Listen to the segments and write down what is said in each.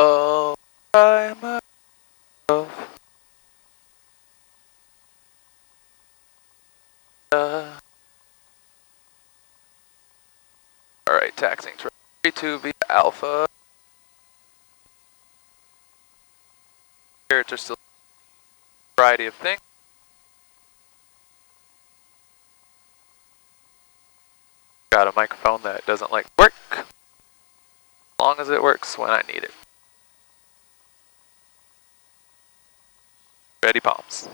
Oh, by myself. Alright, taxing 32 via Alpha. Spirits are still a variety of things. Got a microphone that doesn't like work. As long as it works when I need it. Ready, palms.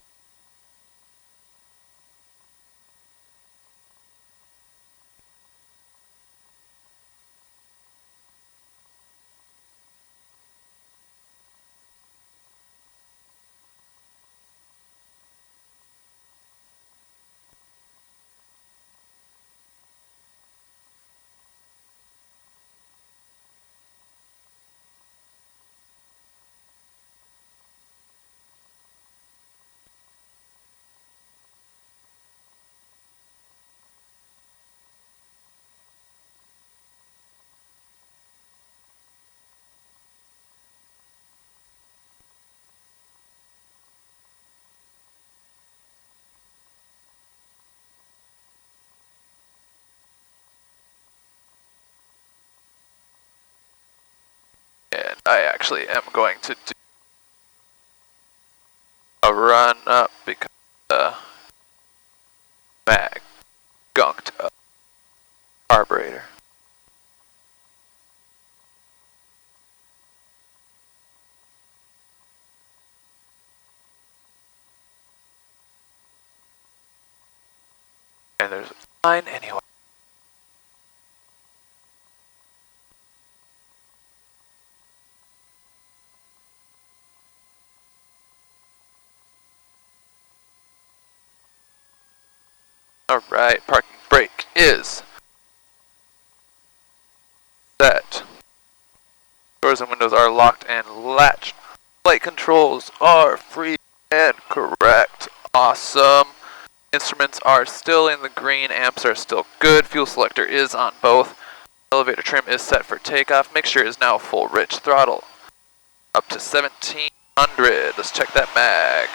And I actually am going to do a run up because the mag gunked up carburetor. And there's a sign anyway. Alright, parking brake is set. Doors and windows are locked and latched. Flight controls are free and correct. Awesome. Instruments are still in the green. Amps are still good. Fuel selector is on both. Elevator trim is set for takeoff. Mixture is now full rich. Throttle up to 1700. Let's check that mag.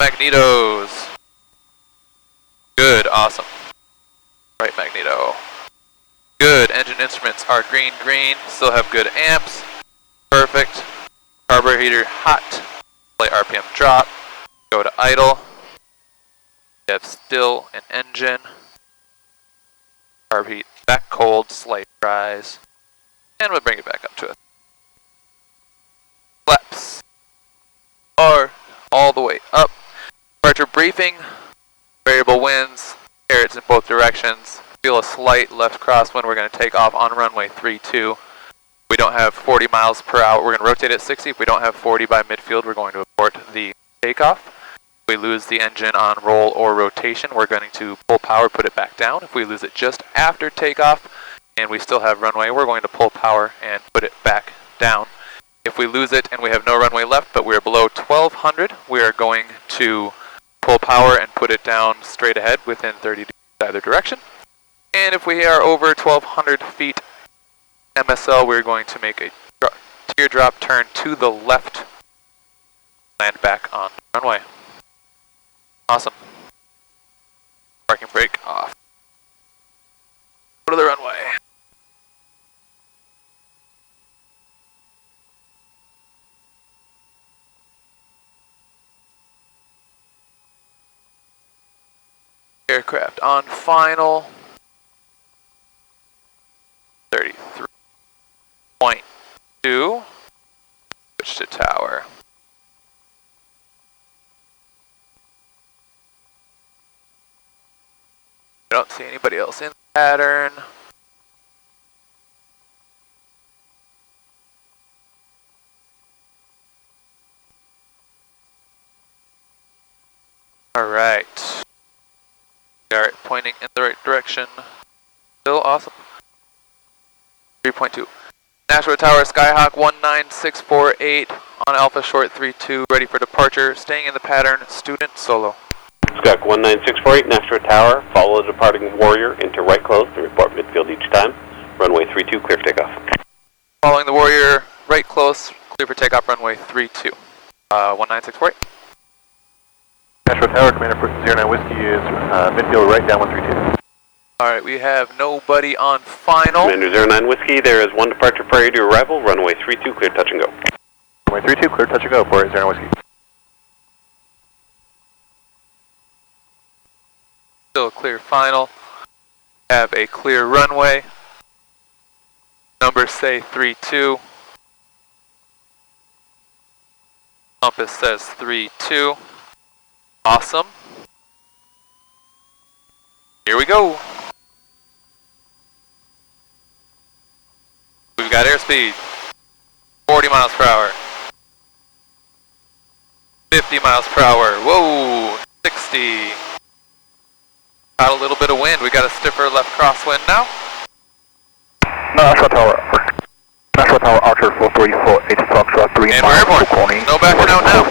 Magnetos. Good, awesome. Right, magneto. Good, engine instruments are green, green. Still have good amps. Perfect. Carburetor heater hot. Play RPM drop. Go to idle. We have still an engine. Carb heat back cold, slight rise. And we'll bring it back up to it. Flaps are all the way up. Departure briefing. Variable winds, carrots in both directions. Feel a slight left crosswind. We're going to take off on runway 32. We don't have 40 miles per hour. We're going to rotate at 60. If we don't have 40 by midfield, we're going to abort the takeoff. If we lose the engine on roll or rotation, we're going to pull power, put it back down. If we lose it just after takeoff and we still have runway, we're going to pull power and put it back down. If we lose it and we have no runway left, but we're below 1200, we are going to pull power and put it down straight ahead within 30 degrees either direction. And if we are over 1200 feet MSL, we're going to make a teardrop turn to the left, land back on the runway. Awesome. Parking brake off. Go to the runway. Aircraft on final. 33.2. Switch to tower. I don't see anybody else in the pattern. Alright. Alright, pointing in the right direction. Still awesome. 3.2. Nashua Tower, Skyhawk 19648 on Alpha Short 32, ready for departure. Staying in the pattern, student solo. Skyhawk 19648, Nashua Tower, follow the departing Warrior into right close and report midfield each time. Runway 32, clear for takeoff. Following the Warrior, right close, clear for takeoff runway 32. 19648. Nashville Tower, Commander for 09 Whiskey is midfield right down 132. Alright, we have nobody on final. Commander 09 Whiskey, there is one departure prior to arrival, runway 32, clear touch and go. Runway 32, clear touch and go for 09 Whiskey. Still a clear final. Have a clear runway. Numbers say 32. Compass says 32. Awesome. Here we go. We've got airspeed. 40 miles per hour. 50 miles per hour. Whoa. 60. Got a little bit of wind. We got a stiffer left crosswind now. Nashville Tower, Archer 4348 Foxtrot 3 And we're airborne. No backing out now.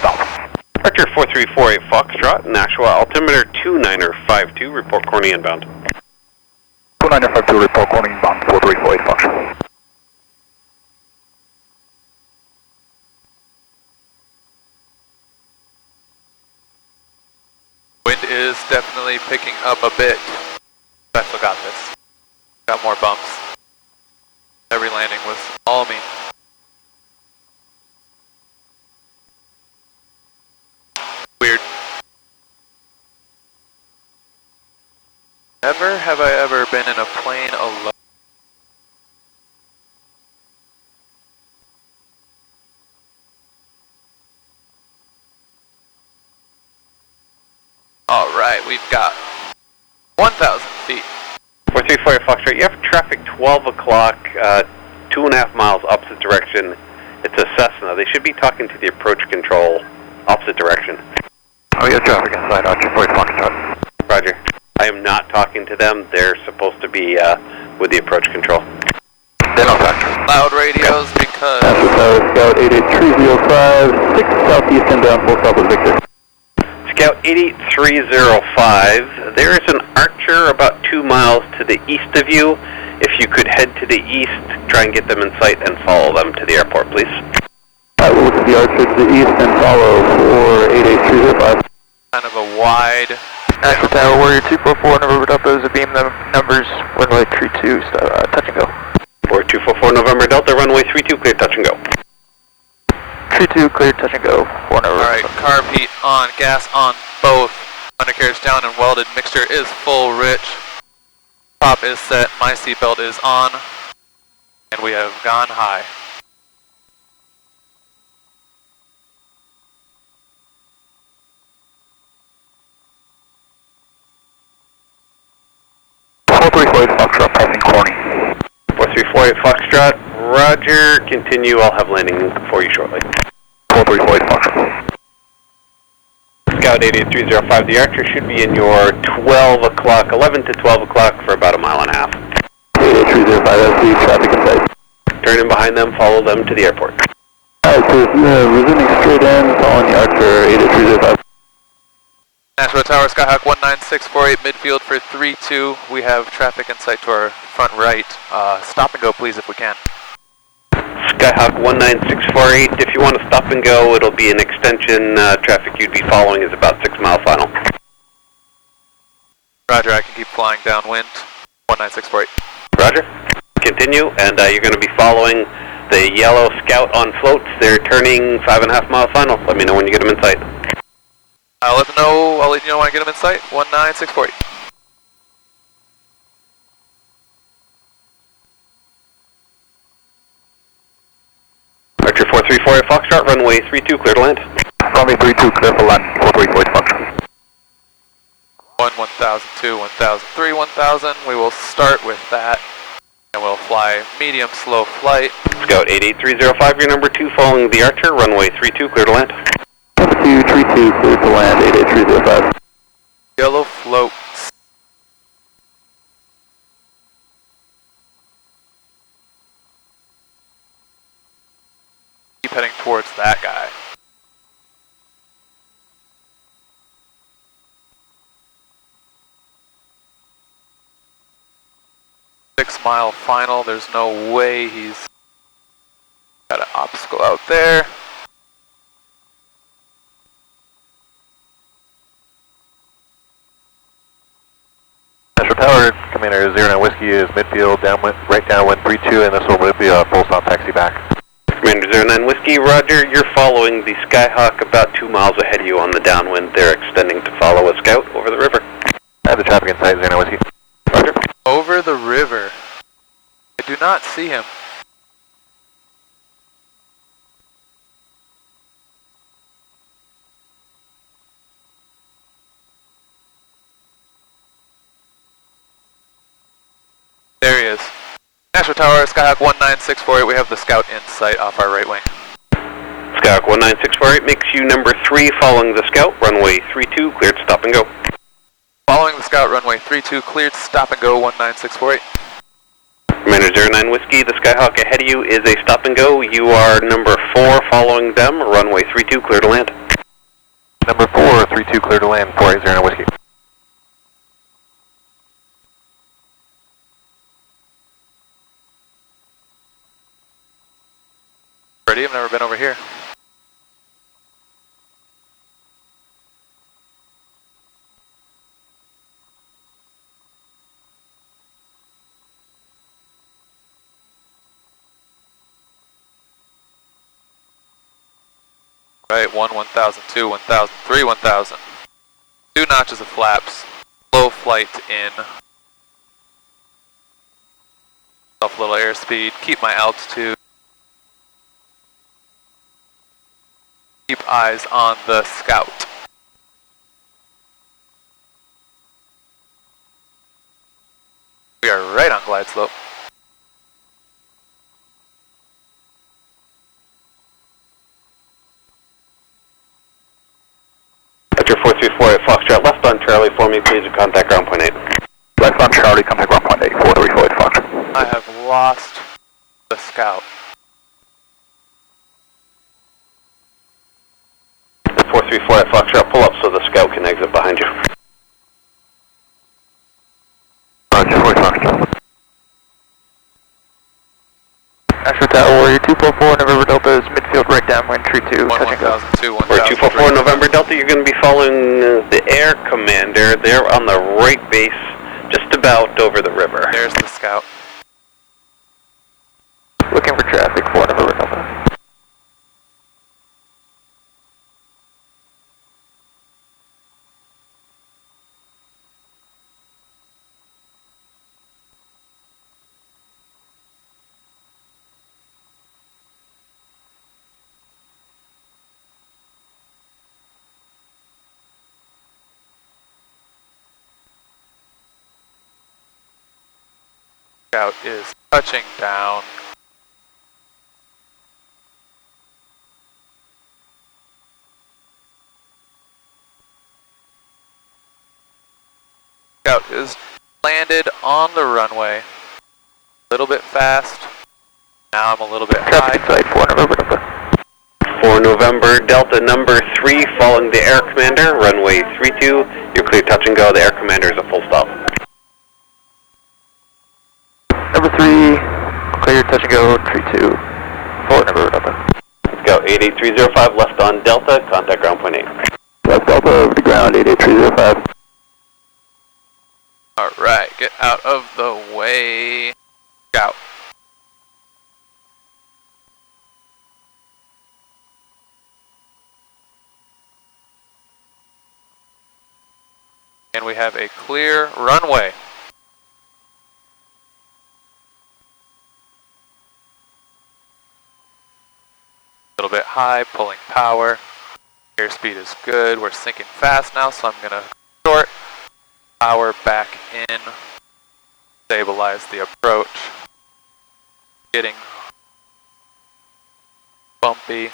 Archer 4348 Foxtrot, Nashua, altimeter 2952, report Corny inbound. 2952, report Corny inbound 4348 Foxtrot. Wind is definitely picking up a bit. Vessel got this. Got more bumps. Every landing was all me. Weird. Never have I ever been in a plane alone. Alright, we've got 1,000 feet. 4348 Foxtrot, you have traffic 12 o'clock, 2.5 miles opposite direction. It's a Cessna. They should be talking to the approach control opposite direction. Oh, yeah, traffic inside Archer 48 Foxtrot. Roger. I am not talking to them. They're supposed to be with the approach control. Then I'll factor. Loud radios because Nashville Tower, Scout 88305, 6 southeast inbound, 4 south of Victor. Scout 88305, there is an Archer about 2 miles to the east of you. If you could head to the east, try and get them in sight and follow them to the airport, please. I will look at the Archer to the east and follow for 88305. kind of a wide. Nashville Tower, Warrior 244, November Delta is a beam numbers, runway 32, touch and go. Warrior 244 November Delta, runway 32, clear touch and go. 32, clear touch and go, 4 November. Alright, carb heat on, gas on both. Undercarriage down and welded. Mixture is full rich. Top is set, my seatbelt is on. And we have gone high. Foxtrot passing Corny. 4348 Foxtrot, roger, continue, I'll have landing for you shortly. 4348 Foxtrot. Scout 88305, the Archer should be in your 12 o'clock, 11 to 12 o'clock for about a mile and a half. 88305, that's the traffic in sight. Turn in behind them, follow them to the airport. Alright, so resuming straight in, following the Archer 88305. Nashville Tower, Skyhawk 19648, midfield for 32. We have traffic in sight to our front right. Stop and go, please, if we can. Skyhawk 19648, if you want to stop and go, it'll be an extension. Traffic you'd be following is about 6 mile final. Roger, I can keep flying downwind. 19648. Roger. Continue, and you're going to be following the yellow Scout on floats. They're turning 5.5 mile final. Let me know when you get them in sight. I'll let you know when I get them in sight. 19648. Archer 4348 Foxtrot, runway 32, clear to land. Runway 32, clear for land, 4348 Foxtrot. 1000, 1003, 1000. We will start with that. And we'll fly medium slow flight. Scout 88305, your number 2, following the Archer, runway 32, clear to land. 232, clear to land, 88305. Yellow floats. Keep heading towards that guy. Six-mile final. There's no way he's Got an obstacle out there. Central Tower, Commander 09 Whiskey is midfield, downwind, right downwind 32, and this will be a full stop taxi back. Commander 09 Whiskey, roger. You're following the Skyhawk about 2 miles ahead of you on the downwind. They're extending to follow a scout over the river. I have the traffic in sight, 09 Whiskey. Roger. Over the river. I do not see him. There he is. National Tower, Skyhawk 19648. We have the scout in sight off our right wing. Skyhawk 19648 makes you number 3 following the scout. Runway 32, cleared, stop and go. Following the scout, runway 32, cleared, stop and go, 19648. Commander 09 Whiskey, the Skyhawk ahead of you is a stop and go. You are number 4 following them. Runway 32, clear to land. Number 432, clear to land, 480 Whiskey. Ready? I've never been over here. Right, 1002, 1003, 1000. 2 notches of flaps. Low flight in. Off a little airspeed. Keep my altitude. Keep eyes on the scout. We are right on glide slope. Vector 4348 Foxtrot, left on Charlie for me, please, contact ground point 8. Left on Charlie, contact ground point 8, 434 Fox. I have lost the scout. 434 at Foxtrot, pull up so the scout can exit behind you. Roger, 40 Fox. National Tower, Warrior 244, November Delta is midfield right downwind, tree 2, touch and go. 1002, Warrior 244 November Delta, you're going to be following the Air Commander. They're on the right base, just about over the river. There's the scout. Looking for traffic, 4 November Delta. Scout is touching down. Scout is landed on the runway. A little bit fast. Now I'm a little bit Traffic high. in sight, 4 November Delta. 4 November Delta number 3 following the Air Commander, runway 32. You're clear touch and go, the Air Commander is a full stop. Number 3, clear touch and go, tree 2, 4 November Delta. Let's go, 88305 left on Delta, contact ground point 8. Left Delta over to ground, 88305. Alright, get out of the way. Scout. And we have a clear runway. A little bit high, pulling power. Airspeed is good. We're sinking fast now, so I'm gonna short. Power back in. Stabilize the approach. Getting bumpy.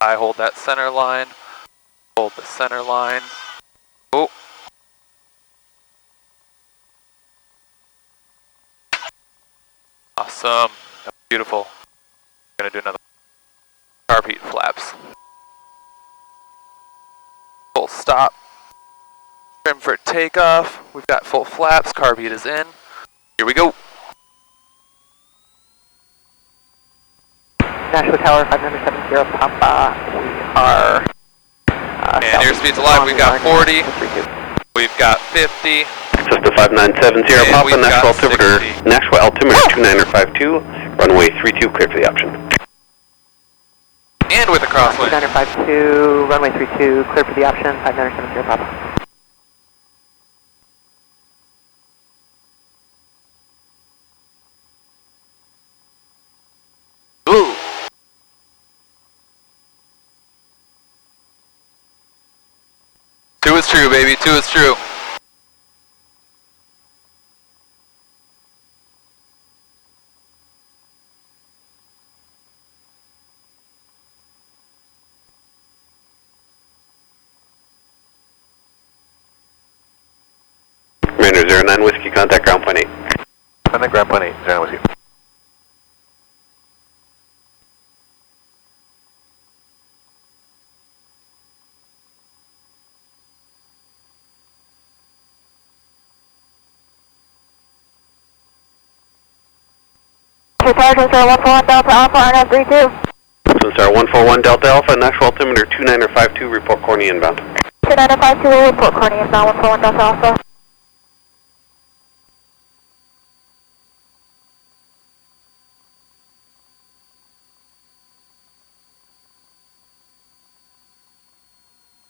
I hold that center line, hold the center line. Oh. Awesome. Beautiful. Gonna do another carb heat flaps. Full stop. Trim for takeoff. We've got full flaps. Carb heat is in. Here we go. Nashua Tower 5970 Papa. We are. And airspeed's alive. We've got 40. We've got 50. Cessna 5970 And Papa, we've got Nashua altimeter 2952, runway 32, clear for the option. And with a crosswind. 2952, runway 32, clear for the option, 5970 Papa. Ooh. Two is true, baby. Two is true. Mariner 09 Whiskey, contact ground point 8. Contact ground point 8, 09 Whiskey. Tower 141 Delta Alpha, RNF 32. Star 141 Delta Alpha, Nashua altimeter 2952, report Corny inbound. 2952, we'll report Corny inbound 141 Delta Alpha.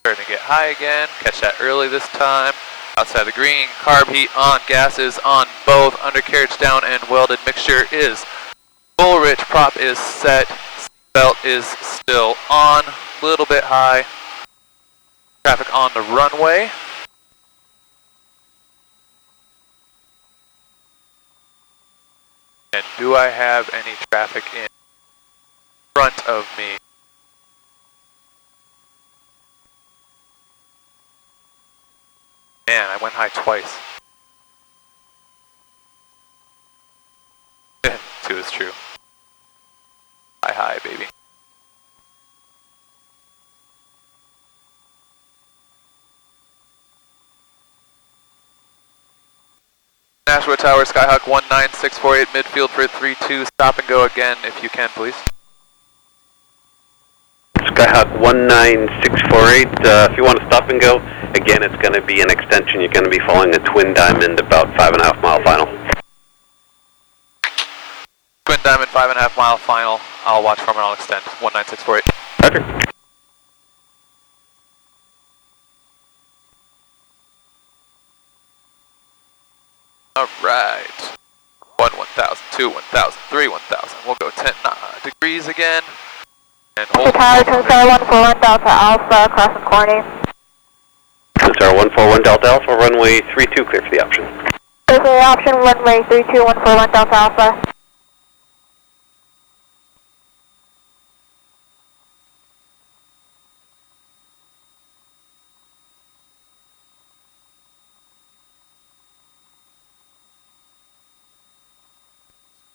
Starting to get high again. Catch that early this time. Outside the green. Carb heat on. Gases on both. Undercarriage down and welded mixture is full rich. Prop is set. Belt is still on. Little bit high. Traffic on the runway. And do I have any traffic in front of me? Man, I went high twice. Two is true. High, baby. Nashua Tower, Skyhawk 19648, midfield for 32. Stop and go again if you can, please. Skyhawk 19648, if you want to stop and go, again it's going to be an extension. You're going to be following a twin diamond about 5.5 mile final. Twin Diamond 5.5 mile final. I'll watch from and I'll extend. 19648. Roger. Alright. 1,000, 2, 1,000, 3, 1,000. We'll go 10 degrees again. And hold. Tower 141 Delta Alpha, crossing Corny. Star 141 Delta Alpha, runway 32, clear for the option. Clear for the option, runway 32, 141 Delta Alpha.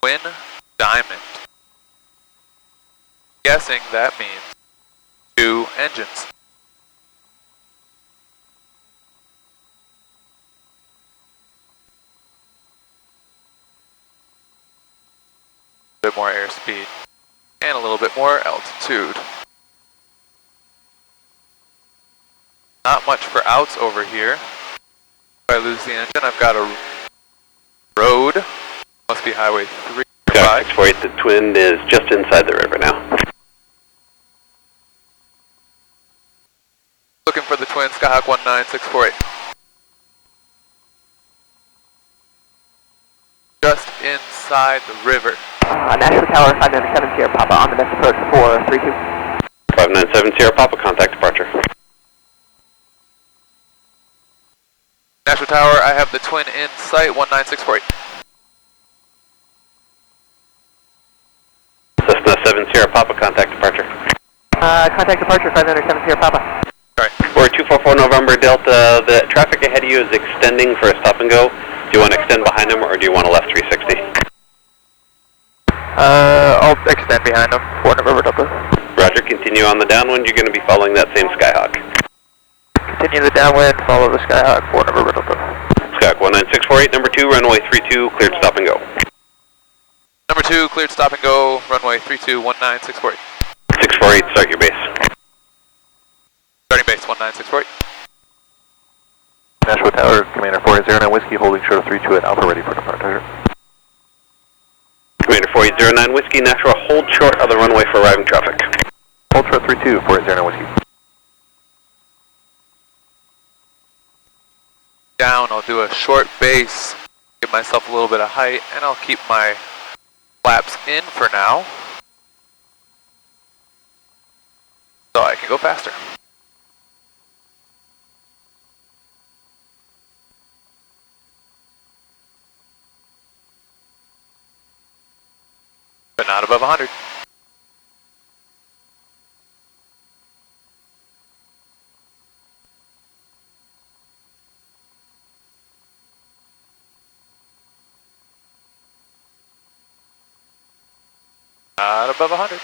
Twin Diamond. Guessing that means 2 engines. A bit more airspeed and a little bit more altitude. Not much for outs over here. If I lose the engine, I've got a road. Must be Highway 3. Skyhawk 648, the twin is just inside the river now. Looking for the twin, Skyhawk 19648. Just inside the river. Nashua Tower 5970 Papa on the next approach 432. 5970 Papa, contact departure. Nashua Tower, I have the twin in sight, 19648. Cessna 70 Papa, contact departure. Contact departure 5970 Papa. Sorry. We're 244 November Delta. The traffic ahead of you is extending for a stop and go. Do you want to extend behind them or do you want a left 360? man behind him, 4 November Delta. Roger, continue on the downwind. You're going to be following that same Skyhawk. Continue the downwind, follow the Skyhawk, 4 November Delta. Skyhawk 19648, number 2, runway 32, cleared stop and go. Number 2, cleared stop and go, runway 32, 19648. 648, start your base. Starting base, 19648. Nashua Tower, Commander 409 Whiskey, holding short of 32 at Alpha, ready for departure. Commander 4809 Whiskey, Nashua, hold short of the runway for arriving traffic. Hold short 32, 409 Whiskey. Down, I'll do a short base, give myself a little bit of height, and I'll keep my flaps in for now, so I can go faster. But not above 100. Not above 100.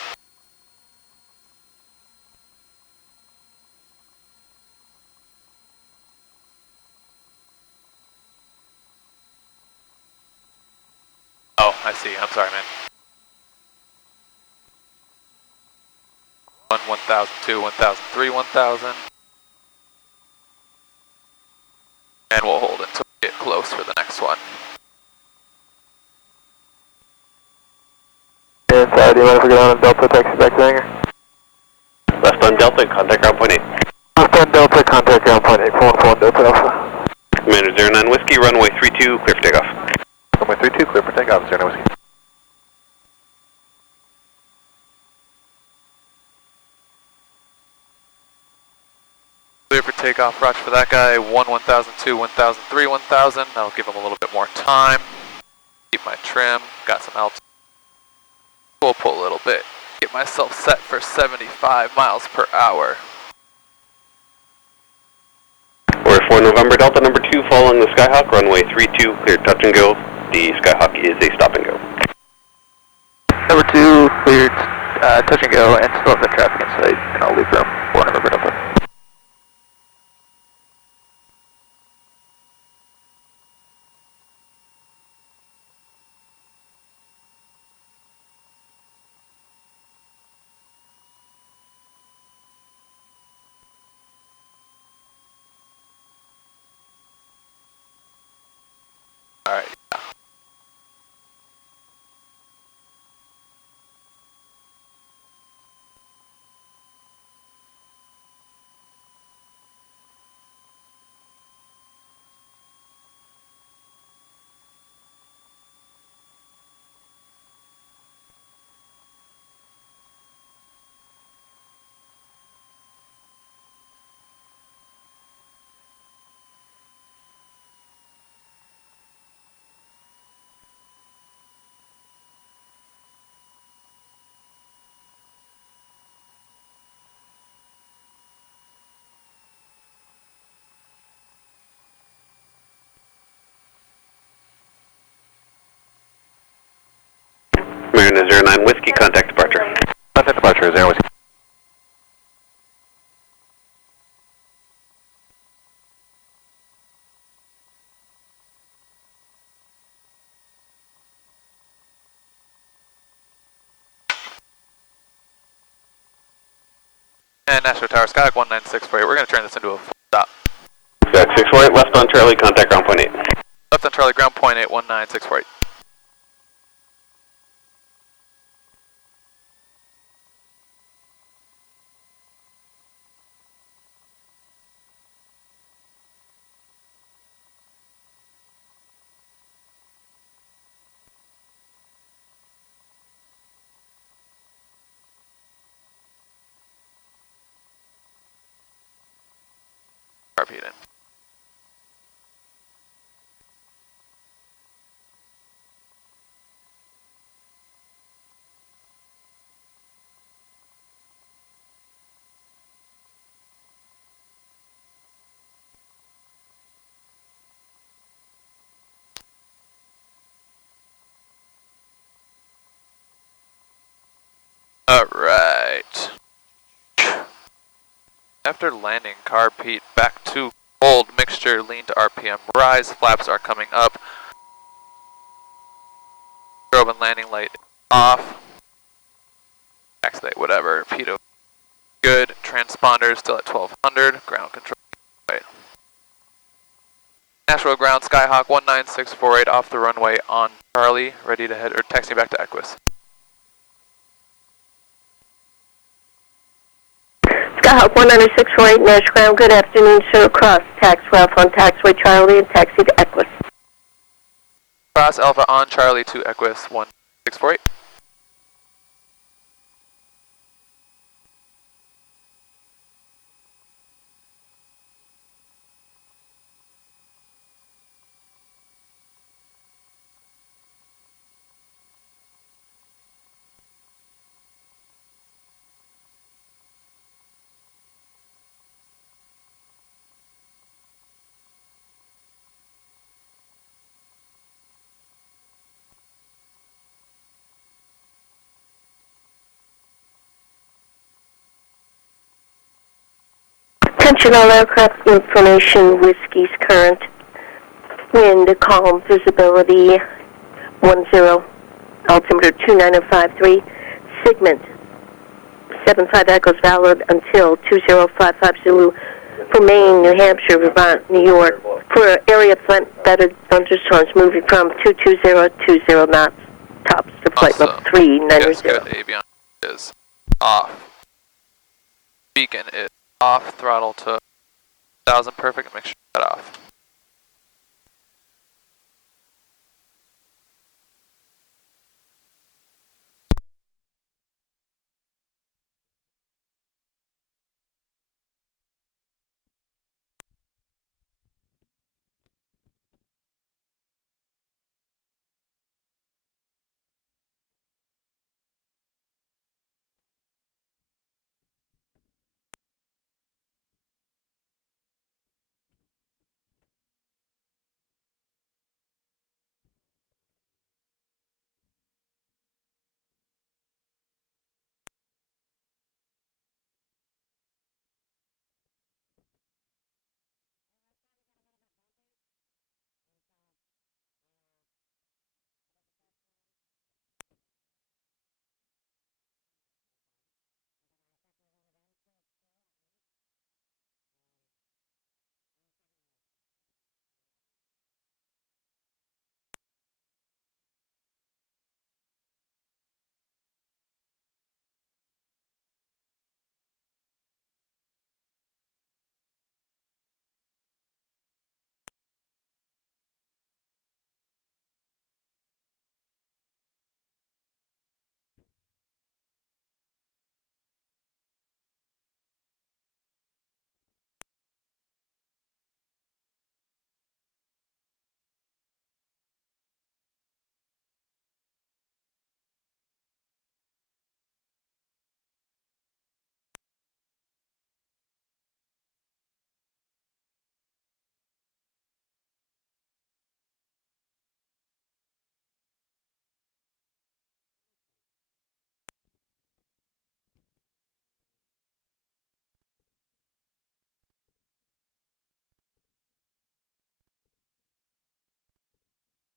Oh, I see. I'm sorry, man. 1002, 1003, 1000. And we'll hold until we get close for the next one. And do you mind if we get on a Delta taxi back to hangar? Left on Delta, contact ground point 8. Left on Delta, contact ground point 8, 414 Delta Alpha. Commander 09 Whiskey, runway 32, clear for takeoff. Runway 32, clear for takeoff, 09 Whiskey. Clear for takeoff, roger for that guy. 1002, 1003, 1000. That'll give him a little bit more time. Keep my trim, got some altitude. We'll pull a little bit. Get myself set for 75 miles per hour. We're 4 November Delta, number 2, following the Skyhawk, runway 32, clear touch and go. The Skyhawk is a stop and go. Number 2, cleared touch and go, and still have the traffic in sight, and I'll leave room, 4 November Delta. Alright. Commander 09 Whiskey, contact departure. Contact departure, 09 Whiskey. And Nashua Tower, Skyhawk 19648. We're going to turn this into a full stop. Skyhawk 648, left on Charlie, contact ground point 8. Left on Charlie, ground point 8, 19648. Repeat it. Alright. After landing, car Pete back to cold, mixture, lean to RPM, rise, flaps are coming up. Strobe and landing light off. Taxi light, whatever, Pitot good, transponder still at 1200, ground control, right. Nashville ground, Skyhawk 19648 off the runway on Charlie, ready to head, or taxi back to Equus. Skyhawk 19648, Nash ground, good afternoon, sir, cross, tax Alpha on taxiway Charlie and taxi to Equus. Cross Alpha on Charlie to Equus 19648. Attention all aircraft information, Whiskey's current, wind, calm, visibility 10, altimeter 29053, segment 75 Echoes valid until 2055 Zulu for Maine, New Hampshire, Vermont, New York, for area flatbed thunderstorms moving from 22020 knots, tops to flight level 390. Yes, good, avion is off. Beacon is off, throttle to 1000, perfect, make sure that off.